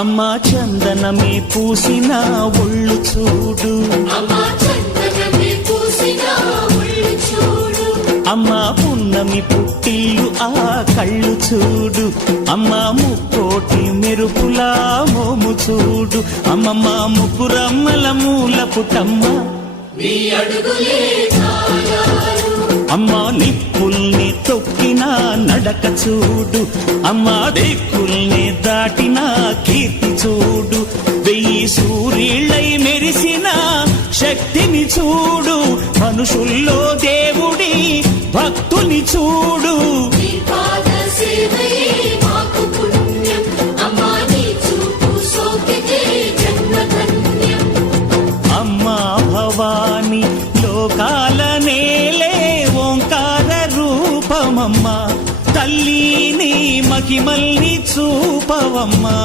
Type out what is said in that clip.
అమ్మా చందనమే పూసిన ఒళ్ళు చూడు, అమ్మా పున్నమి పుట్టిల్లు ఆ కళ్ళు చూడు, అమ్మా ముక్కోటి మెరుపులా మోము చూడు, అమ్మమ్మ ముగ్గురమ్మల మూల పుటమ్మ అమ్మా నిప్పుల్ని తొక్కిన నడక చూడు, అమ్మా దిక్కుల్ని దాటిన కీర్తి చూడు, 1000 సూర్యుళ్ళై మెరిసిన శక్తిని చూడు, మనుషుల్లో దేవుడి భక్తుని చూడు. అమ్మా భవాని లోకాల నేలే ఓంకార రూపమమ్మా, తల్లిని మహిమల్ని చూపవమ్మా.